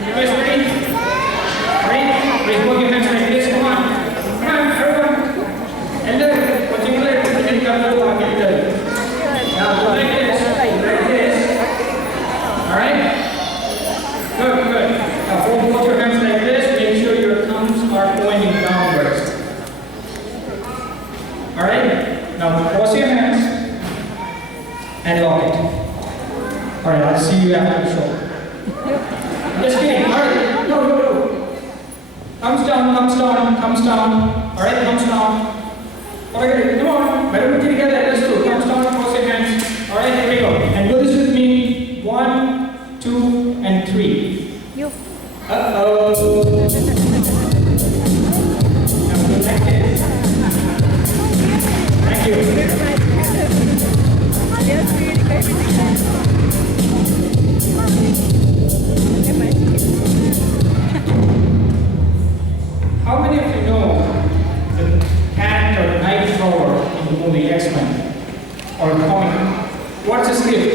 guys ready? Ready? Raise both your hands like this. Come on. Come on, everyone. And then, what you play? Then come to the pocket. Now, do like this. Do like this. All right? Good, good. Now, hold both your hands like this. Make sure your thumbs are pointing downwards. All right? Now, cross your hands and lock it. All right, I'll see you after the show. Just kidding. All right. No. Thumbs down, thumbs down, thumbs down. All right, thumbs down. All right, come on. Better put it together. Let's do. Thumbs down, cross your hands. All right, here we go. And do this with me. 1, 2, and 3. You. Uh-oh. Now go like this. Thank you. How many of you know the cat or Nightcrawler in the movie X-Men or comic? What's his gift?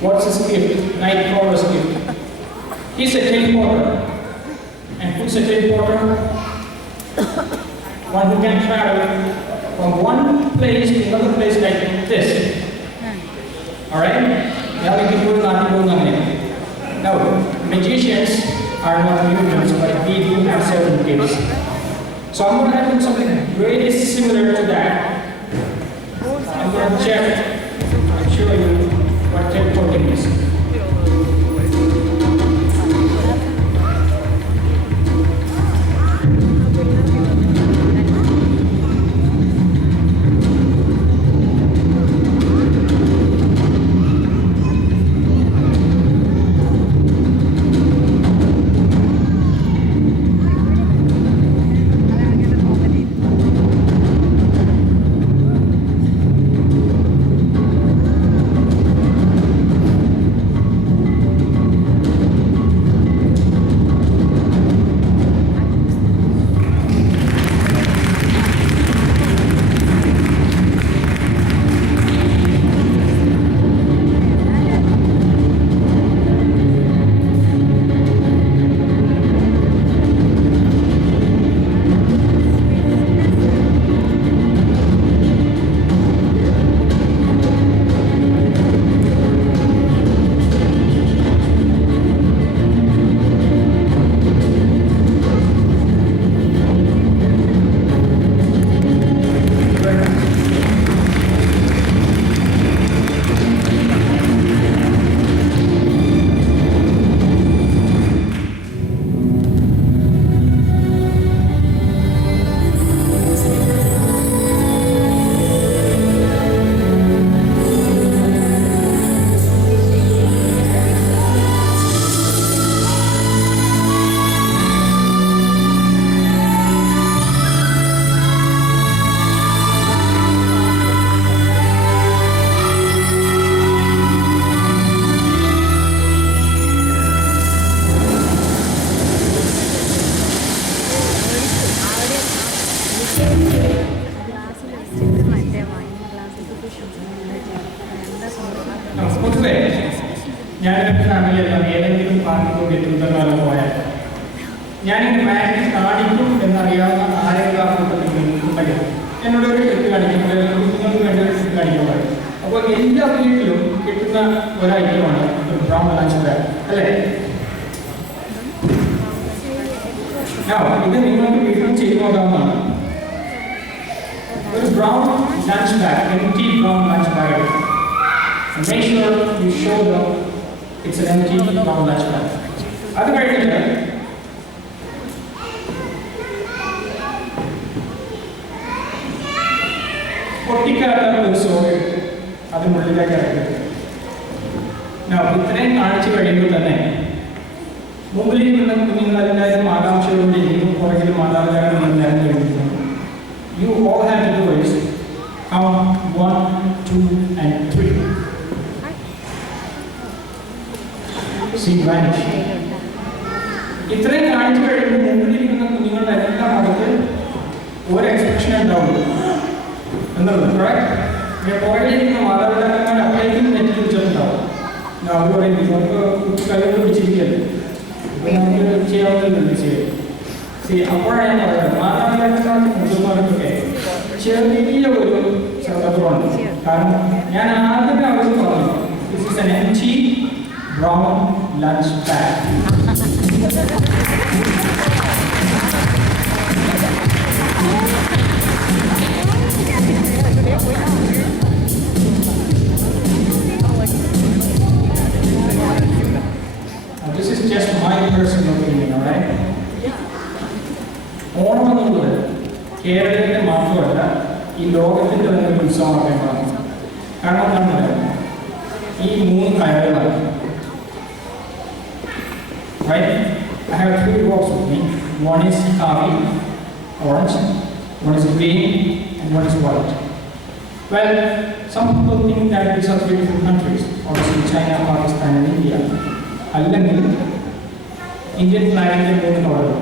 What's his gift? Nightcrawler's gift. He's a teleporter. And who's a teleporter? One who can travel from one place to another place like this. Alright? Now, magicians are not humans, but we do have certain gifts. So I'm going to have something very similar to that. I'm going to check and show you what teleporting is. പൊതുവെ ഞാനെൻ്റെ ഫാമിലിയെല്ലാം ഏതെങ്കിലും പാർട്ടിക്കോ ഗെറ്റുകാലോ പോയാൽ ഞാനിങ്ങനെ മാജിക് കാണിക്കും എന്നറിയാവുന്ന ആരെങ്കിലും ആ കൂട്ടത്തിൽ ഉണ്ടെങ്കിൽ എന്നോടൊരു ട്രിപ്പ് കാണിക്കുമ്പോൾ നിങ്ങൾക്ക് വേണ്ടി ഒരു ട്രിപ്പ് കാണിക്കാൻ പറയും. അപ്പോൾ എല്ലാ വീട്ടിലും കിട്ടുന്ന ഒരു ഐറ്റമാണ് ഒരു ബ്രൗൺ ലഞ്ച് ബാഗ് അല്ലേ? ഇത് നിങ്ങൾക്ക് വീട്ടിൽ ചെയ്തു നോക്കാവുന്നതാണ്. ഒരു brown lunch bag, empty brown lunch bag. And make sure you show them it's an empty brown lunch bag. അത് കഴിഞ്ഞിട്ട് പൊട്ടിക്കാത്ത ഒരു സോപ്പ് അത് മുകളിലേക്ക് ഇറക്കി. ഇത്രയും കാണിച്ചു കഴിയുമ്പോൾ തന്നെ മുമ്പിൽ നിന്ന് കുഞ്ഞുങ്ങളെല്ലാവരും ആകാംക്ഷയോടെ ഇരിക്കും, പുറകിൽ മാതാപിതാക്കൾ എല്ലാവരും കഴിക്കുന്നു. You all have to do is count 1, 2, and 3. See, vanish. ഇത്രയും കാണിച്ചു കഴിയുമ്പോൾ മുമ്പിലിരിക്കുന്ന കുഞ്ഞുങ്ങളുടെ എല്ലാം അവർക്ക് ഒരു എക്സ്പ്രഷൻ ഉണ്ടാവുള്ളൂ എന്നുള്ളത്. പുറകിലിരിക്കുന്ന മാതാപിതാക്കന്മാർ അപ്പോഴേക്കും നെറ്റിൽ വെച്ചിട്ടുണ്ടാവും. അവർ പറയും ഇവർക്ക് കൈകൊണ്ട് പിടിച്ചിരിക്കല്ലേ, See, അപ്പോഴാണ് മാതാപിതാക്കളാണ് മുതിർന്നവർക്കൊക്കെ ചെറിയ ഒരു ശ്രദ്ധക്കുറവുണ്ട്. കാരണം ഞാൻ ആദ്യമേ അവർക്ക് പറഞ്ഞു, this is an empty brown lunch bag. This is just my personal opinion, alright? Onam എന്നുള്ളത് കേരളത്തിൻ്റെ മാത്രമല്ല, ഈ ലോകത്തിൻ്റെ തന്നെ ഒരു ഉത്സവമാക്കാൻ പറഞ്ഞു. കാരണം നമ്മൾ ഈ 3 കയറുകളാണ്. Right? I have 3 rocks with me. One is coffee, orange, one is green, and one is white. Well, some people think that these are 3 different countries, obviously China, Pakistan, and India. അല്ലെങ്കിൽ ഇന്ത്യൻ ഫ്ലാഗിൻ്റെ 3 കളറുകൾ.